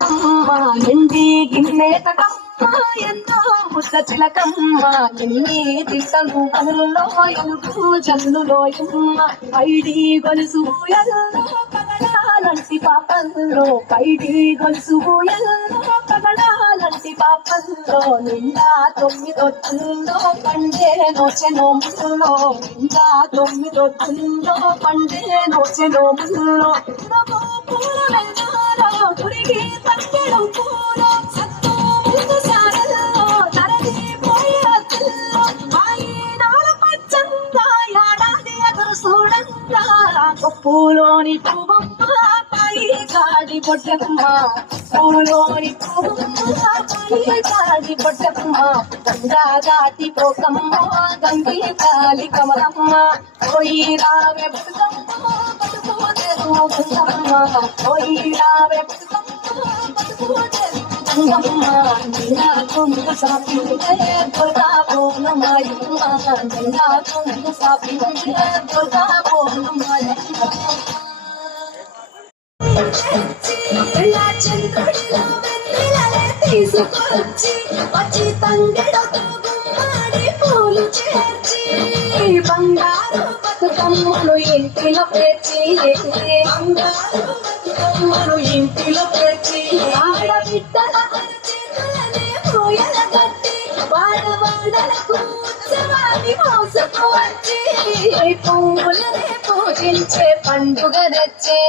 ఎండి గిన్నెతకమ్మ ఎంతో ముద్ద చిలకమ్మ ఎన్ని తిట్టను కనుల్లో ఎంపు జల్లులో ఎమ్మ పైడి గొలుసు ఎల్లో పగడాలంటి పాపల్లో పైడి గొలుసు ఎల్లో పగడాలంటి పాపల్లో నిండా 9 రొత్తుల్లో పండే నోచెనో ముల్లో నిండా 9 రొత్తుల్లో పండే నోచెనో ముల్లో పూల గురికి పట్టెడు పూల సత్తు ముందు సారల్లో తరలి పోయేతుల్లో ఆయినాల పచ్చంగా ఏడాది ఎదురు చూడంగా పూలోని పువ్వమ్మ పాయి కాడి బొట్టమ్మ పూలోని పువ్వమ్మ పాయి కాడి బొట్టమ్మ గంగా దాటి పోకమ్మ గంగి కాలి కమలమ్మ పోయి రావే బతుకమ్మ ఓయి రావే కుంగు సాపి దుర్గా పూర్ణమాయమ్మ జెండా కుంగు సాపి దుర్గా పూర్ణమాయమ్మ తీసుకొచ్చి వచ్చి తంగెడతో గుమ్మాడి పూలు చేర్చి బంగారు బతుకమ్మలు ఇంటిలో పేర్చి బంగారు బతుకమ్మలు ఇంటిలో పేర్చి ఆడబిడ్డల చేతులనే పూయల కట్టి వాడవాడలకు ఉత్సవాన్ని మోసపోవచ్చి పువ్వులనే పూజించే పండుగ తెచ్చే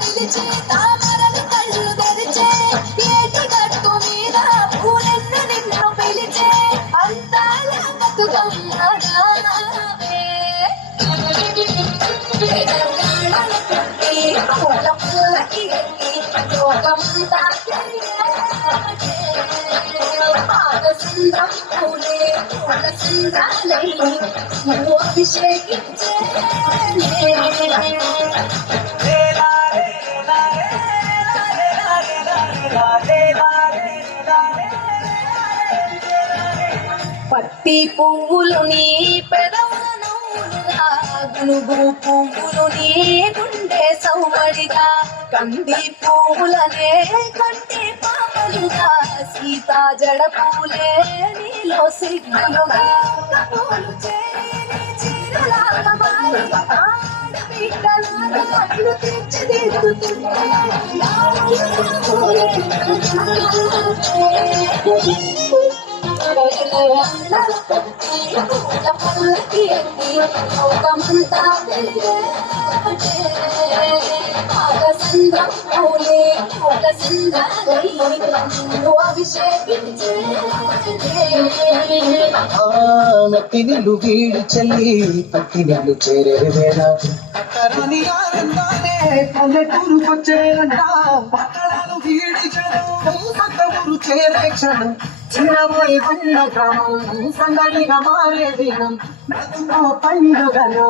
నిలిచే తామరలు కళ్ళు తెరిచే ఏటి గట్టు మీద పూలెన్న నిన్ను పిలిచే అందాల బతుకమ్మ అభిషేకించే పత్తి పువ్వులు నీ పెదవులను గునుగు పువ్వులు నీ గుండె సౌమడిగా కంది పువ్వులనే కంటి పాపలుగా సీతా జడ పూలే నీలో సిగ్గులుగా పూలు చీరలాగా మారి ఆడబిడ్డలాగా తీర్చిదిద్దుతుంటే మెత్తి నిన్ను వీడి చెల్లి పట్టి నిన్ను చేరే వేళ అక్కరాని ఆనందానే పల్లెటూరుకొచ్చేనంట పట్టణాలు వీడి జనం కొత్త ఊరు చేరే క్షణం చిన్నబోయి ఉన్న గ్రామం సందడిగా మారే దినం బ్రతుకు పండుగలో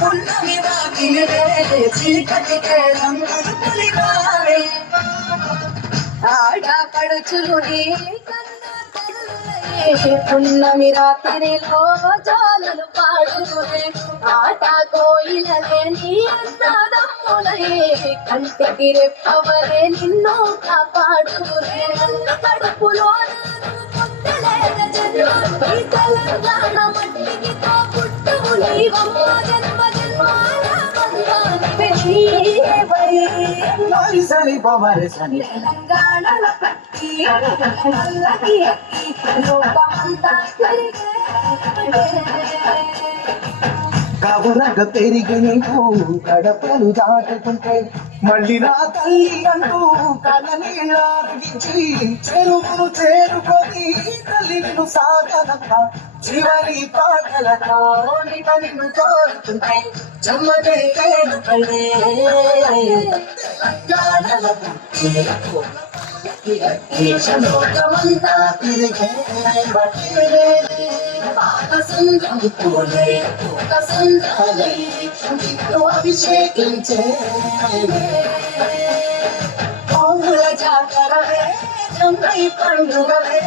పున్నమి వాకిలే చీకటికే రంగులు పులివారే ఆడపడుచులు పున్నమి రాత్రిలో జాలులు పాడులే ఆట కోయిలలే నీ అన్నదమ్ములే కంటికి రెప్పవలే నిన్ను కాపాడులే కడుపులో తెలంగాణ మట్టికి తో పుట్టువు నీవమ్మ జన్మ జన్మాల సరి పవర్ సని తెలంగాణలో పట్టి లోకమంతా కవరగ పెరిగి నీకు గడపలు దాటుతుంటే మళ్ళీ నా తల్లి అంటూ కళ్ళనీళ్ళారగించి చెరువును చేరుకొని తల్లి నిన్ను సాగనక్క చివరి పాటలతో నిన్ను కోరుతుంటే చెమ్మటే కేడుపడే తెలంగాణలో లోకమంతా తిరిగే సంద్రం పూలే ఒక సంద్రాలై నిన్ను అభిషేకించే పూల జాతరవే జమ్మై పండుగవే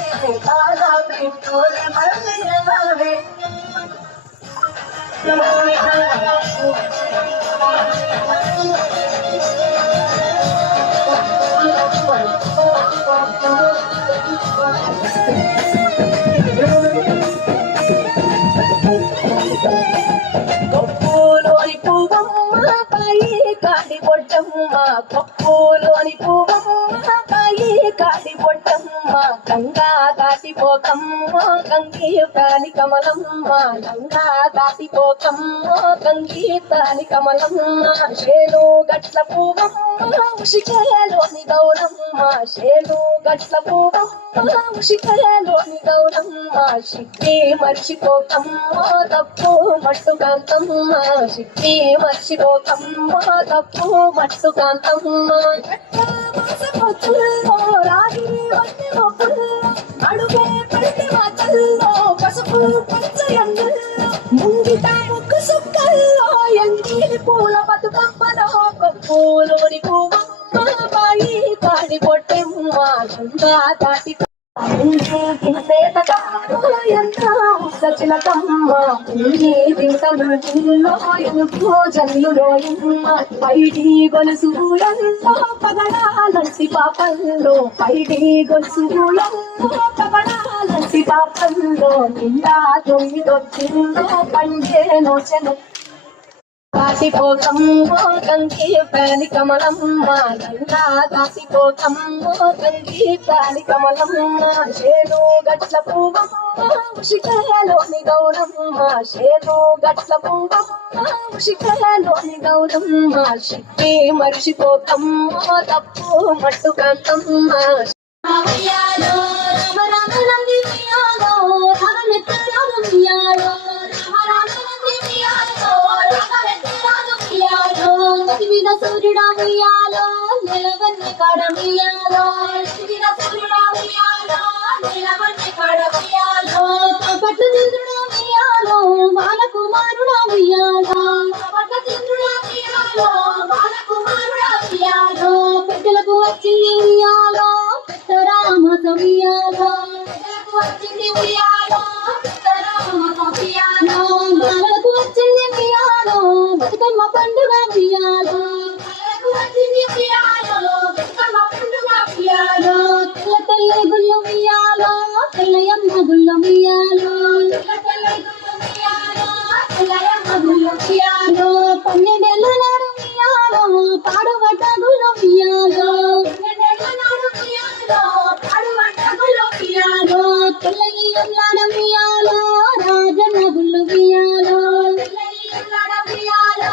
కాలా పెట్టోలే మల్లెలవే కొప్పులోని పువ్వమ్మ కాయి కాడి బొట్టమ్మ కొప్పులోని పువ్వమ్మ కాయి కాడి బొట్టమ్మ గంగా దాటిపోకమ్మ గంగి తాని కమలమ్మ గంగా దాటిపోకమ్మ గంగి తాని కమలమ్మ శేను గట్ల పువ్వమ్మ ఉషికలోని గౌరమ్మ శేను గట్ల పువ్వమ్మ ఉషికలోని గౌరమ్మ శక్తి మర్చిపోకమ్మ తప్పు మట్టు కాంతమ్మ శక్తి మర్చిపోకమ్మ తప్పు మట్టు కాంతమ్మ రాగి వట్టి మొక్కుల్లో అడుగే పెడితే మాటల్లో పసుపు పచ్చయందుల్లో ముంగిట ముక్కు సుక్కల్లో ఎంగిలి పూల బతుకమ్మలో కొప్పులోని పువ్వమ్మ బాయి కాడి పొట్టెమ్మ గంగా దాటి పైడి గొలుసులలో పగడాలంటి పాపల్లో పైడి గొలుసులలో పగడాలంటి పాపల్లో నిండా తొమ్మిదొచ్చిందో పండే నోచను దాటిపోకమ్మ గంగి పేలి కమలమ్మ గంగా దాటిపోకమ్మ గంగి పేలి కమలమ్మ శేను గట్ల పువ్వమ్మ ఉషికలోని గౌరమ్మ శేను గట్ల పువ్వమ్మ ఉషికలోని గౌరమ్మ శక్తి మరిచిపోకమ్మ తప్పు మట్టు కాంతమ్మ రామయ్యాలో రామ రామ నంది మియాలో రామ నెత్తరాలు మియాలో రామ రామ నంది మియాలో రామ నెత్తరాలు మియాలో నది మీద సూర్యుడా మియాలో నెలవన్నె కాడ మియాలో నది మీద సూర్యుడా మియాలో నెలవన్నె కాడ మియాలో పట్టు చంద్రుడా మియాలో బాలకుమారుడా మియాలో పట్టు చంద్రుడా మియాలో బాలకుమారుడా మియాలో పెట్టెలకు వచ్చింది మియాలో రామ సమియాలో వచ్చింది ఉయ్యాలో రామ సమియాలో బాలకు వచ్చింది ఉయ్యాలో బతుకమ్మ పండుగ ఉయ్యాలో బాలకు వచ్చింది ఉయ్యాలో బతుకమ్మ పండుగ ఉయ్యాలో తెల్ల తెల్ల గుళ్ళు ఉయ్యాలో తెల్లయమ్మ గుళ్ళు ఉయ్యాలో తెల్ల తెల్ల గుళ్ళు ఉయ్యాలో తెల్లయమ్మ గుళ్ళు ఉయ్యాలో 12 ఏళ్ల నాడు ఉయ్యాలో పాడుబడ్డ గుళ్ళు ఉయ్యాలో 12 ఏళ్ల నాడు ఉయ్యాలో తెల్లని ఎల్లాడ మియాలో రాజన్న గుళ్ళు మియాలో తెల్లని ఎల్లాడ మియాలో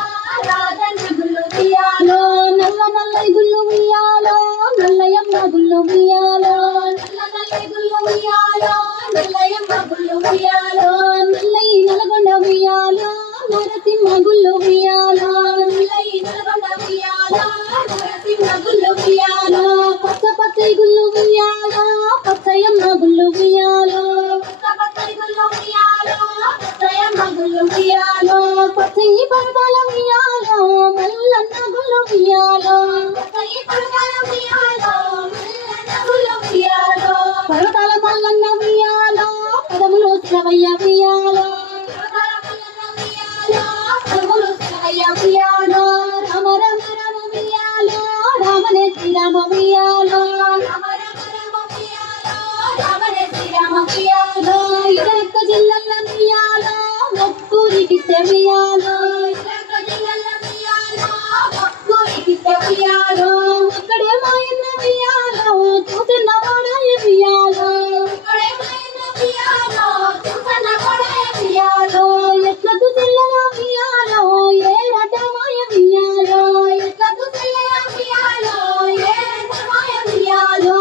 రాజన్న గుళ్ళు మియాలో నల్ల నల్ల గుళ్ళు మియాలో నల్లయమ్మ గుళ్ళు మియాలో నల్ల నల్ల గుళ్ళు మియాలో నల్లయమ్మ గుళ్ళు మియాలో నల్లయి నల్గొండ మియాలో నరసింహ గుళ్ళు మియాలో నల్లయి నల్గొండ మియాలో నరసింహ గుళ్ళు మియాలో పచ్చ పచ్చ గుళ్ళు మియాలో పచ్చయమ్మ గుళ్ళు మియాలో పచ్చ గుళ్ళు మియాలో పచ్చయమ్మ గుళ్ళు మియాలో పచ్చయి పర్వతాల మియాలో మల్లన్న గుళ్ళు మియాలో పచ్చయి పర్వతాల మియాలో మల్లన్న గుళ్ళు మియాలో పర్వతాల మల్లన్న మియాలో పదములు శ్రవయ్య మియాలో పర్వతాల మల్లన్న మియాలో పదములు శ్రవయ్య మియాలో రామ రామ రామ మియాలో రామనే శ్రీరామ మియాలో రామ రామ రామ మియాలో రామనే శ్రీరామ మియాలో ఇదొక్క జిల్లల మియాలో ఒక్కూరికి మియాలో ఇదొక్క జిల్లల మియాలో ఒక్కూరికి మియాలో ఇక్కడే మాయన్న మియాలో చూసిన వాడాయ మియాలో ఇక్కడే మాయన్న మియాలో చూసిన వాడాయ మియాలో ఎట్లకు జిల్లల మియాలో ఏడట మాయ మియాలో ఎట్లకు జిల్లల మియాలో ఏడట మాయ మియాలో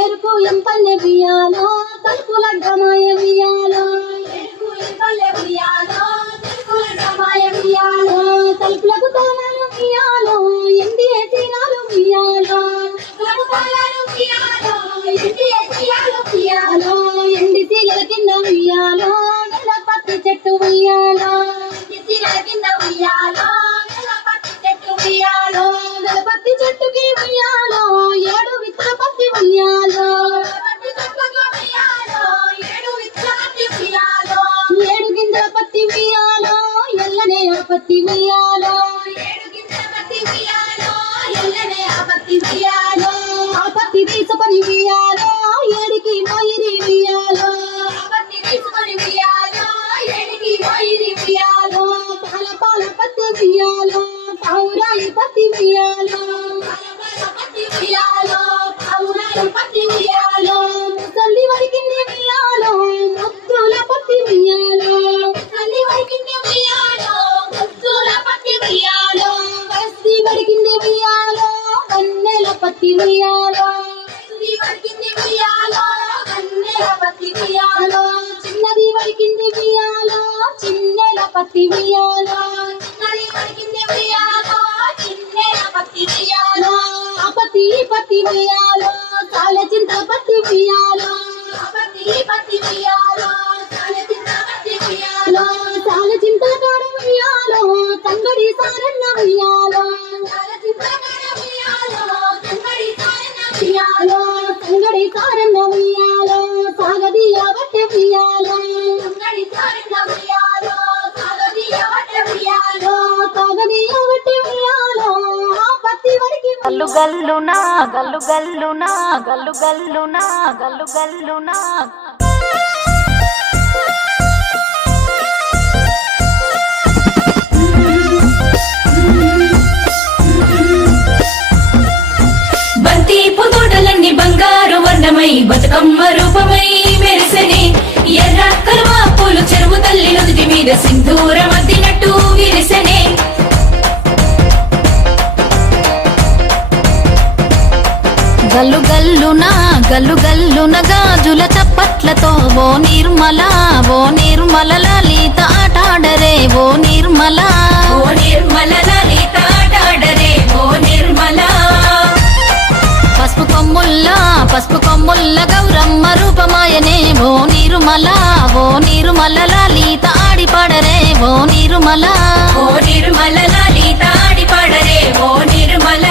ఎరుపు ఎంపల్లె మియాలో తలుపుల గమాయ మియాలో ఎరుపు ఎంపల్లె మియాలో తలుపుల గమాయ మియాలో తలుపులకు తాళాలు మియాలో ఎండి తీరాలు మియాలో తలుపులకు తాళాలు మియాలో ఎండి తీరాలు మియాలో ఎండి తీగల కింద మియాలో నెల పత్తి చెట్టు ఉయ్యాలో నిలబట్టి చెట్టు ఉయ్యాలో నిలబట్టి చెట్టుకి ఉయ్యాలో ఏడు విత్తన పత్తి ఉయ్యాలో నిలబట్టి చెట్టుకి ఉయ్యాలో ఏడు విత్తన పత్తి ఉయ్యాలో ఏడు గింజల పత్తి ఉయ్యాలో ఎల్లనే ఆ పత్తి ఉయ్యాలో ఏడు గింజల పత్తి ఉయ్యాలో ఎల్లనే ఆ పత్తి ఉయ్యాలో ఆ పత్తి తీసుకొని ఉయ్యాలో ఏడికి మొయిరి ఉయ్యాలో ఆ పత్తి తీసుకొని ఉయ్యాలో ఏడికి మొయిరి ఉయ్యాలో పాల పాల పత్తి ఉయ్యాలో పావురాయి పత్తి ఉయ్యాలో పత్తి ఉయ్యాలో పావురాయి పత్తి ఉయ్యాలో ముసలి వరికింది ఉయ్యాలో ముద్దుల పత్తి ఉయ్యాలో ముసలి వరికింది ఉయ్యాలో ముద్దుల పత్తి ఉయ్యాలో వస్తి వరికింది ఉయ్యాలో కన్నెల పత్తి ఉయ్యాలో వస్తి వరికింది ఉయ్యాలో కన్నెల పత్తి ఉయ్యాలో చిన్నది వరికింది ఉయ్యాలో చిన్నెల పత్తి ఉయ్యాలో చిన్నది వరికింది ఉయ్యాలో చిన్నెల పత్తి ఉయ్యాలో ఆ పత్తి పత్తి ఉయ్యాలో కాల చింత పత్తి ఉయ్యాలో ఆ పత్తి పత్తి ఉయ్యాలో కాల చింత పత్తి ఉయ్యాలో కాల చింత కాడ ఉయ్యాలో తంగడి సారన్న ఉయ్యాలో కాల చింత కాడ ఉయ్యాలో తంగడి సారన్న ఉయ్యాలో తంగడి సారన్న ఉయ్యాలో సాగదియ బట్టె ఉయ్యాలో తంగడి సారన్న ఉయ్యాలో సాగదియ బట్టె ఉయ్యాలో సాగదియ బట్టె ఉయ్యాలో ఆ పత్తి వరికి గల్లు గల్లునా గల్లు గల్లునా గల్లు గల్లునా గల్లు గల్లునా బంతి పుతోటలన్నీ బంగారు వర్ణమై బతుకమ్మ రూపమై మెరిసెని ఎర్ర కలువ పూలు చెరువు తల్లి నుదుటి మీద సింధూరం అద్దినట్టు విరిసెనే గల్లు గల్లునా గల్లు గల్లున గాజుల చప్పట్లతో ఓ నిర్మల లలిత ఆటాడరే ఓ నిర్మల ఓ నిర్మల లలిత ఆటాడరే ఓ నిర్మల పసుపు కొమ్ముల్ల గౌరమ్మ రూపమాయనే ఓ నిర్మల లలిత ఆడి పాడరే ఓ నిర్మల లలిత ఆడి పాడరే ఓ నిర్మల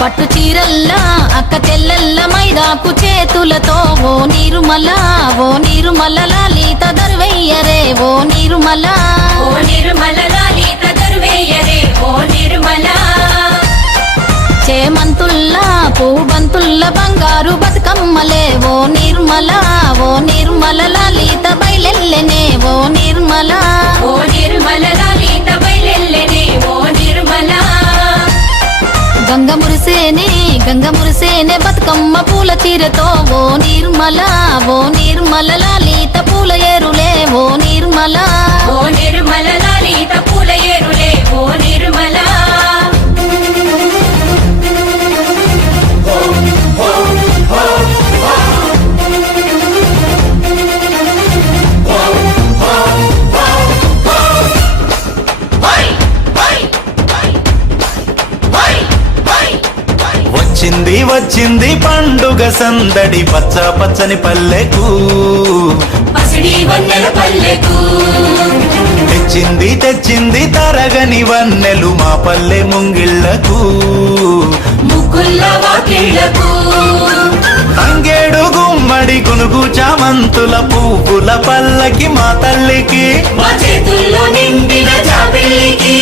పట్టు చీరల్లా అక్క చెల్లెల్ల మైదాకు చేతులతో ఓ నిర్మల లలిత దర్వెయ్యరే ఓ నిర్మల లలిత దర్వెయ్యరే ఓ నిర్మల చేమంతుల్లా పూబంతుల్ల బంగారు బతుకమ్మలే ఓ నిర్మల లలిత బయలెల్లెనే ఓ నిర్మల లలిత బయలెల్లెనే ఓ నిర్మల గంగ మురిసేనే బతుకమ్మ పూల చీరతో ఓ నిర్మల లలిత పూల ఏరులే ఓ నిర్మల లలిత పూల ఏరులే ఓ నిర్మల వచ్చింది పండుగ సందడి పచ్చ పచ్చని పల్లెకు పసిడి వన్నెల పల్లెకు తెచ్చింది తరగని వన్నెలు మా పల్లె ముంగిళ్లకు ముగ్గుల్ల వాకిళ్లకు తంగేడు గుమ్మడి గునుగు చామంతుల పువ్వుల పల్లకి మా తల్లికి మా చేతుల్లో నిండిన జాబిల్లికి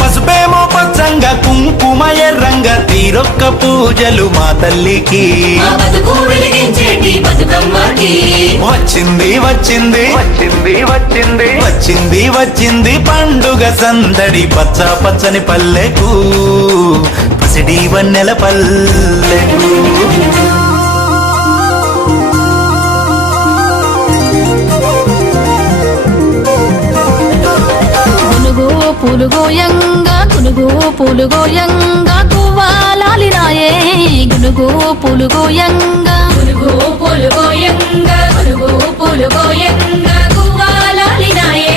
పసుపేమో పచ్చంగా కుంకుమ ఎర్రంగా తీరొక్క పూజలు మా తల్లికి మా బతుకు వెలిగించేటి బతుకమ్మకి వచ్చింది పండుగ సందడి పచ్చ పచ్చని పల్లెకు పసిడి వన్నెల పల్లెకు పూలు గోయంగా గువ్వాలాలినాయే గునుగు పూలు గోయంగా గువ్వాలాలినాయే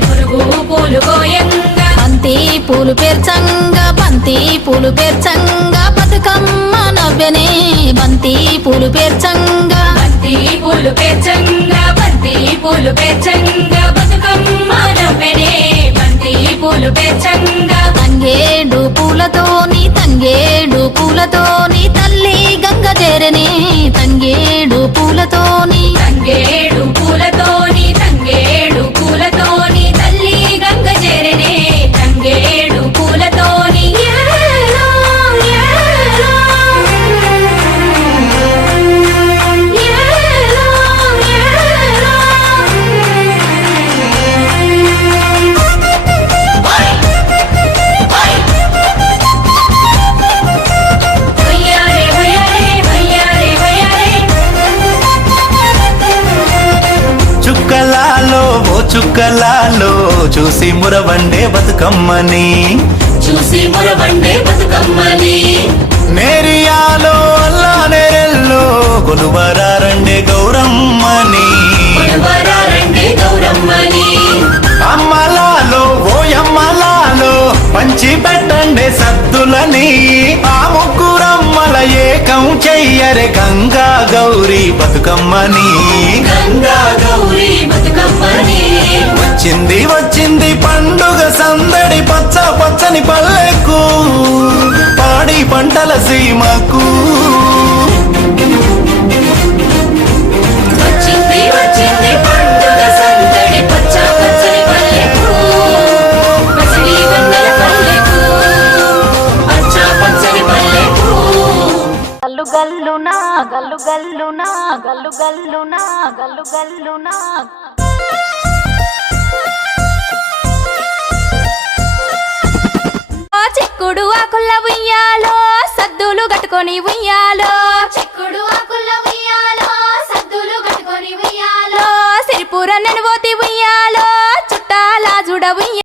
గునుగు పూలు గోయంగా బంతి పూలు పేర్చంగా బతుకమ్మ నవ్యనే బంతి పూలు పేర్చంగా బతుకమ్మ నవ్వెనే పూలు పేర్చంగా తంగేడు పూలతోని తల్లి గంగ చేరనే తంగేడు పూలతోని తంగేడు పూలతోని తల్లి గంగ చేరనే తంగేడు పూలతోని ఏలో, ఏలో. ఏలో, ఏలో. వయ్యారే, వయ్యారే, వయ్యారే, వయ్యారే. చుక్కలాలో ఓ చుక్కలాలో చూసి మురవండే బతుకమ్మని చూసి మురవండే బతుకమ్మని నేరియాలో అల్లా నేరెల్లో కొలువరారండే గౌరమ్మని కొలువరారండే గౌరమ్మని అమ్మలాలో ఓ అమ్మలాలో పంచి పెట్టండే సద్దులని ఆ ముగ్గురమ్మల ఏకం చెయ్యరే గంగా గౌరీ బతుకమ్మని గంగా గౌరీ బతుకమ్మని వచ్చింది వచ్చింది పండుగ సందడి పచ్చ పచ్చని పల్లెకు పాడి పంటల సీమకు వచ్చింది వచ్చింది పండుగ సందడి పచ్చ పచ్చని పల్లెకు పసిడి వందల పల్లెకు పచ్చ పచ్చని పల్లెకు గల్లు గల్లునా గల్లు గల్లునా గల్లు గల్లునా గల్లు గల్లునా చిక్కుడు ఆకుల ఉయ్యాలో సద్దులు కట్టుకొని ఉయ్యాలో చిక్కుడు ఆకుల ఉయ్యాలో సద్దులు కట్టుకొని ఉయ్యాలో సిరిపుర నెనువోతి ఉయ్యాలో చుట్టాల జుడ ఉయ్యాలో